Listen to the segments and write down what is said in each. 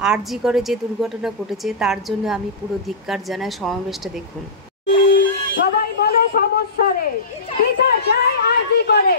আরজি করে যে দুর্ঘটনা ঘটেছে তার জন্য আমি পুরো ধিক্কার জানাই। সমাবেশটা দেখুন। সবাই বলো সমস্যা রে, বিচার চাই আরজি করে।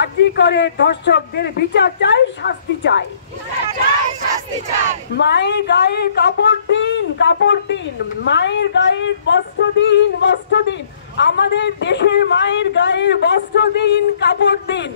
আরজি করে ধর্ষকদের বিচার চাই, শাস্তি চাই। মায়ের গায়ের কাপড় দিন, কাপড় দিন, মায়ের গায়ের বস্ত্র দিন, বস্ত্র দিন, আমাদের দেশের মায়ের গায়ের বস্ত্র দিন, কাপড় দিন।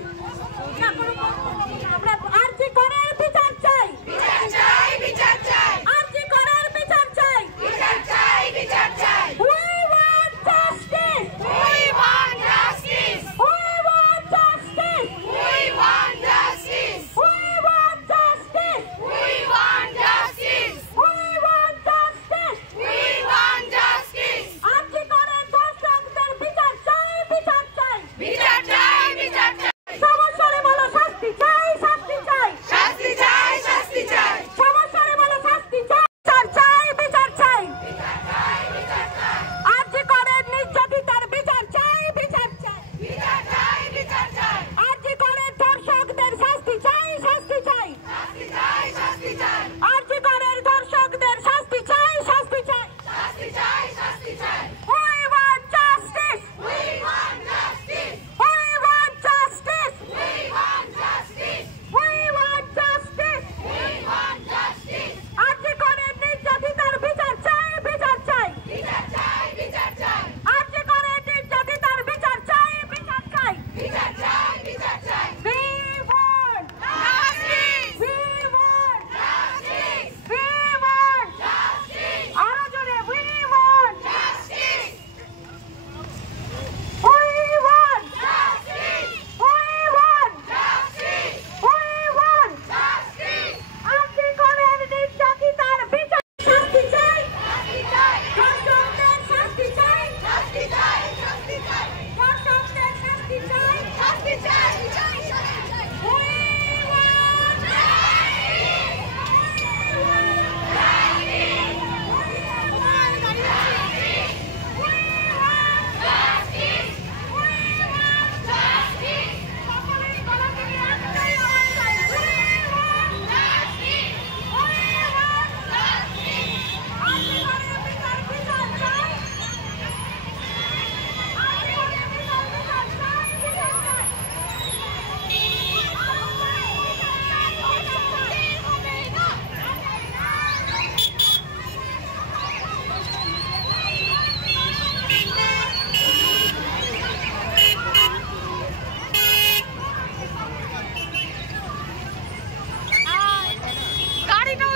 আমরা আরজি করে বিচার চাই, বিচার চাই, বিচার চাই, আরজি করে বিচার চাই, বিচার চাই, বিচার চাই। We want justice, we want justice, we want justice, we want justice, we want justice, we want justice, we want justice, we want justice। আরজি করে ধর্ষকদের বিচার চাই, বিচার চাই, বিচার চাই, বিচার চাই। সমস্যারে বলো শাস্তি চাই, শাস্তি চাই, শাস্তি চাই, শাস্তি চাই। সমস্যারে বলো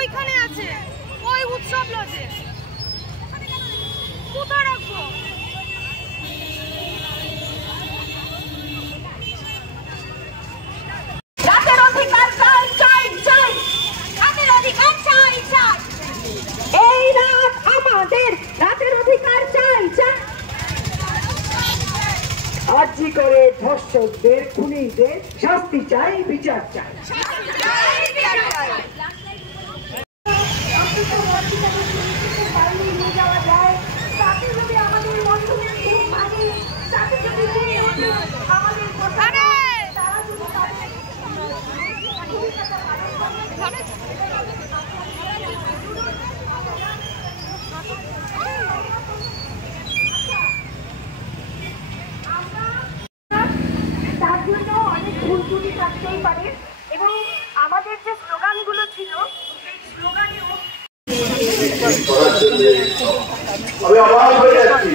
ওইখানে আছে, ওই উৎসব লজে। কোথায় রাখবো? রাতের অধিকার চাই চাই চাই, রাতের অধিকার চাই চাই, এই রাত আমাদের, রাতের অধিকার চাই চাই। আর্জি করে ধর্ষকদের খুনিদের শাস্তি চাই, বিচার চাই। তার জন্য অনেক ভুল ত্রুটি থাকতেই পারে, এবং আমাদের যে স্লোগানগুলো ছিল সেই স্লোগানেও আমি আবার হয়ে যাচ্ছি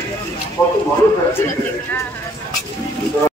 কত ভালো থাকছে।